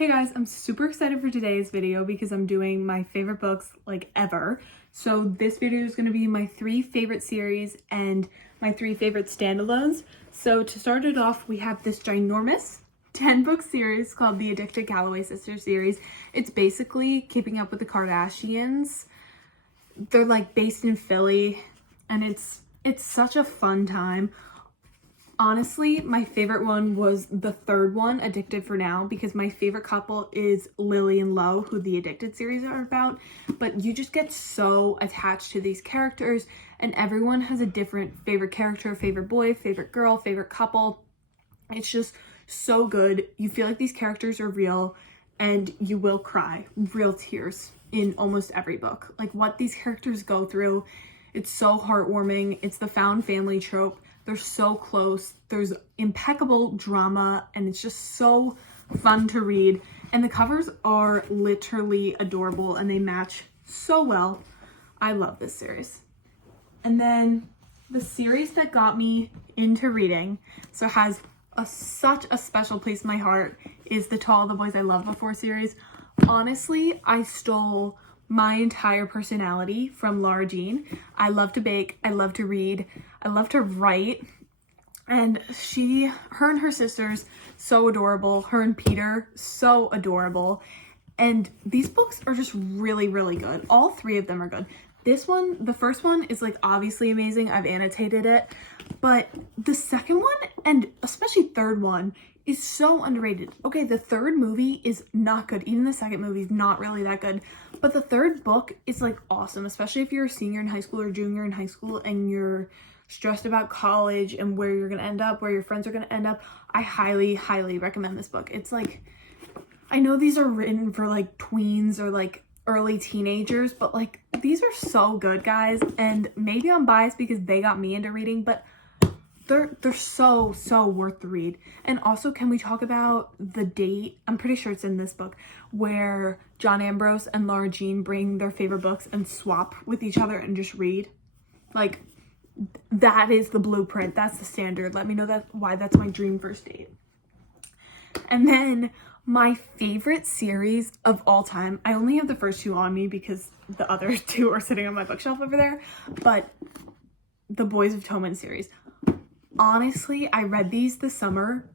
Hey guys, I'm super excited for today's video because I'm doing my favorite books like ever. So this video is going to be my 3 favorite series and my 3 favorite standalones. So to start it off, we have this ginormous 10-book series called the Addicted Calloway Sisters series. It's basically keeping up with the Kardashians. They're like based in Philly and it's such a fun time. Honestly, my favorite one was the third one, Addicted for Now, because my favorite couple is Lily and Lo, who the Addicted series are about. But you just get so attached to these characters, and everyone has a different favorite character, favorite boy, favorite girl, favorite couple. It's just so good. You feel like these characters are real, and you will cry real tears in almost every book. Like what these characters go through, it's so heartwarming. It's the found family trope. They're so close. There's impeccable drama and it's just so fun to read. And the covers are literally adorable and they match so well. I love this series. And then the series that got me into reading, so has such a special place in my heart, is the To All the Boys I Loved Before series. Honestly, I stole my entire personality from Lara Jean. I love to bake, I love to read, I love to write, and her and her sisters, so adorable. Her and Peter, so adorable. And these books are just really, really good. All 3 of them are good. This one, the first one is like obviously amazing. I've annotated it, but the second one and especially third one is so underrated. Okay, the third movie is not good. Even the second movie is not really that good. But the third book is like awesome, especially if you're a senior in high school or junior in high school and you're stressed about college and where you're going to end up, where your friends are going to end up. I highly, highly recommend this book. It's like, I know these are written for like tweens or like early teenagers, but like these are so good, guys. And maybe I'm biased because they got me into reading, but they're so worth the read. And also, can we talk about the date? I'm pretty sure it's in this book where John Ambrose and Lara Jean bring their favorite books and swap with each other and just read. Like, that is the blueprint. That's the standard. Let me know why that's my dream first date. And then my favorite series of all time, I only have the first 2 on me because the other 2 are sitting on my bookshelf over there, but the Boys of Tommen series. Honestly, I read these this summer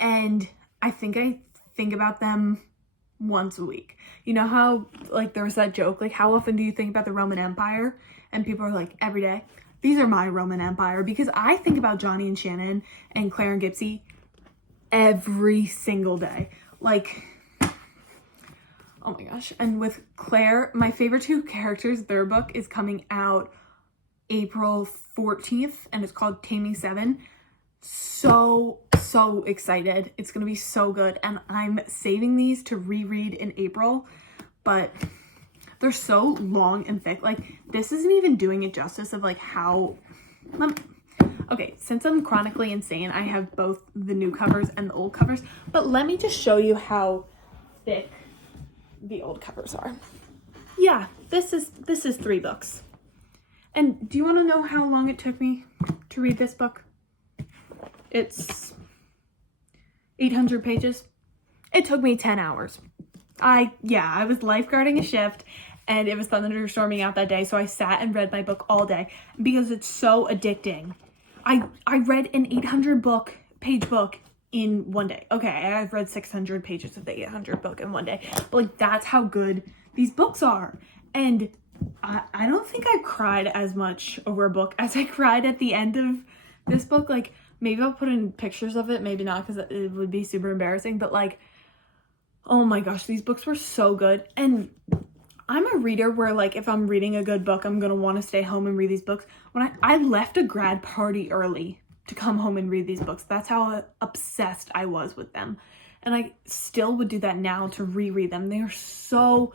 and I think about them once a week. You know how like there was that joke, like how often do you think about the Roman Empire? And people are like, every day. These are my Roman Empire because I think about Johnny and Shannon and Claire and Gypsy every single day. Like, oh my gosh. And with Claire, my favorite 2 characters, their book is coming out April 14th and it's called Taming 7. So excited. It's gonna be so good, and I'm saving these to reread in April, but they're so long and thick. Like, this isn't even doing it justice of like how okay, since I'm chronically insane, I have both the new covers and the old covers, but let me just show you how thick the old covers are. Yeah, this is 3 books. And do you want to know how long it took me to read this book? It's 800 pages. It took me 10 hours. I was lifeguarding a shift and it was thunderstorming out that day, so I sat and read my book all day because it's so addicting. I read an 800-page book in one day. Okay, I've read 600 pages of the 800 book in one day, but like that's how good these books are. And I don't think I cried as much over a book as I cried at the end of this book. Like, maybe I'll put in pictures of it, maybe not because it would be super embarrassing, but like, oh my gosh, these books were so good. And I'm a reader where like if I'm reading a good book, I'm gonna want to stay home and read these books. When I left a grad party early to come home and read these books. That's how obsessed I was with them. And I still would do that now to reread them. They are so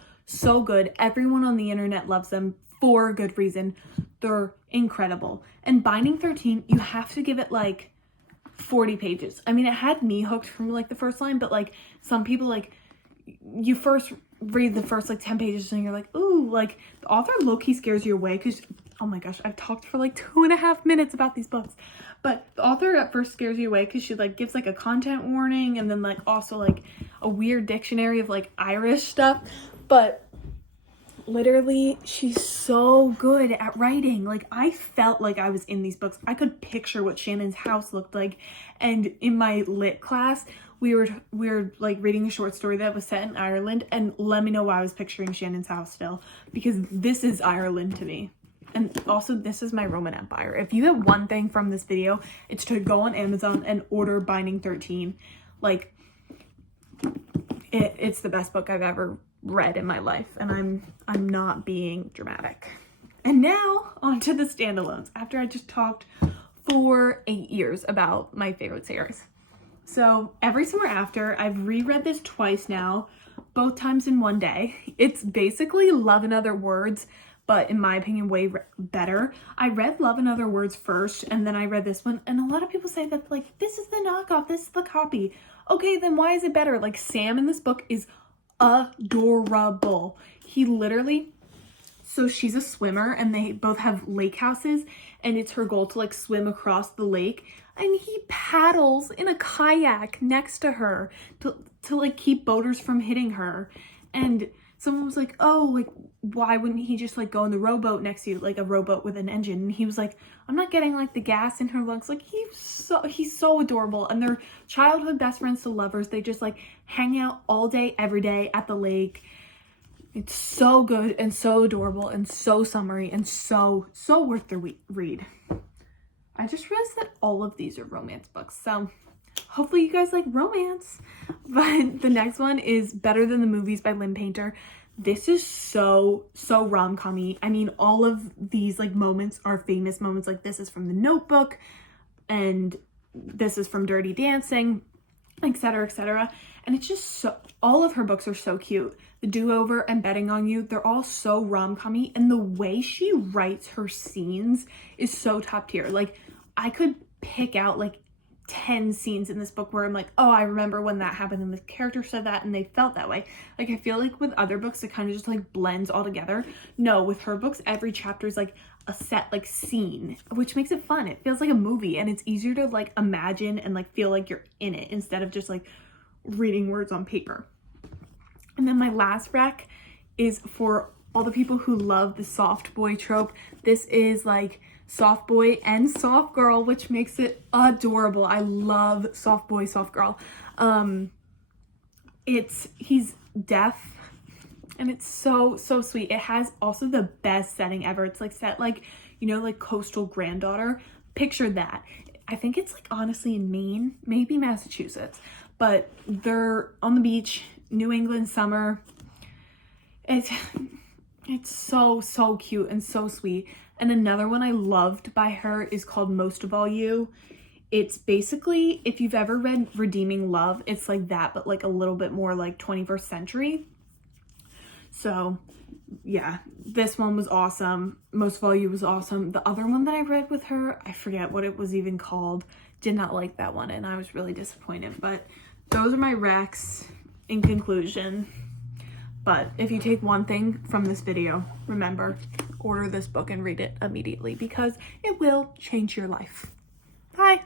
good. Everyone on the internet loves them for a good reason. They're incredible. And Binding 13, you have to give it like 40 pages. I mean, it had me hooked from like the first line, but like some people, like, you first read the first like 10 pages and you're like, ooh, like the author low-key scares you away because, oh my gosh, I've talked for like 2.5 minutes about these books. But the author at first scares you away because she like gives like a content warning and then like also like a weird dictionary of like Irish stuff, but literally she's so good at writing. Like, I felt like I was in these books. I could picture what Shannon's house looked like. And in my lit class, we were like reading a short story that was set in Ireland, and let me know why I was picturing Shannon's house still, because this is Ireland to me. And also, this is my Roman Empire. If you get one thing from this video, it's to go on Amazon and order Binding 13. Like, it's the best book I've ever read in my life, and I'm not being dramatic. And now on to the standalones, after I just talked for 8 years about my favorite series. So Every Summer After, I've reread this twice now, both times in one day. It's basically Love and Other Words, but in my opinion, way better. I read Love and Other Words first, and then I read this one, and a lot of people say that, like, this is the knockoff, this is the copy. Okay, then why is it better? Like, Sam in this book is adorable. He literally, so she's a swimmer, and they both have lake houses, and it's her goal to, like, swim across the lake, and he paddles in a kayak next to her to like keep boaters from hitting her. And someone was like, oh, like, why wouldn't he just like go in the rowboat next to you, like a rowboat with an engine? And he was like, I'm not getting like the gas in her lungs. Like, he's so adorable. And they're childhood best friends to lovers. They just like hang out all day, every day at the lake. It's so good and so adorable and so summery and so worth the read. I just realized that all of these are romance books, so hopefully you guys like romance. But the next one is Better Than the Movies by Lynn Painter. This is so rom-com-y. I mean, all of these like moments are famous moments. Like, this is from The Notebook, and this is from Dirty Dancing, etc., etc. And it's just so, all of her books are so cute. The Do-Over and Betting on You, they're all so rom-com-y, and the way she writes her scenes is so top tier. Like, I could pick out like 10 scenes in this book where I'm like, oh, I remember when that happened and the character said that and they felt that way. Like, I feel like with other books, it kind of just like blends all together. No, with her books, every chapter is like a set like scene, which makes it fun. It feels like a movie, and it's easier to like imagine and like feel like you're in it instead of just like reading words on paper. And then my last rec is for all the people who love the soft boy trope. This is like soft boy and soft girl, which makes it adorable. I love soft boy, soft girl. He's deaf, and it's so sweet. It has also the best setting ever. It's like set like, you know, like coastal granddaughter. Picture that. I think it's like honestly in Maine, maybe Massachusetts, but they're on the beach, New England summer. It's so cute and so sweet. And another one I loved by her is called Most of All You. It's basically, if you've ever read Redeeming Love, it's like that, but like a little bit more like 21st century. So yeah, this one was awesome. Most of All You was awesome. The other one that I read with her, I forget what it was even called. Did not like that one, and I was really disappointed. But those are my recs in conclusion. But if you take one thing from this video, remember, order this book and read it immediately, because it will change your life. Bye.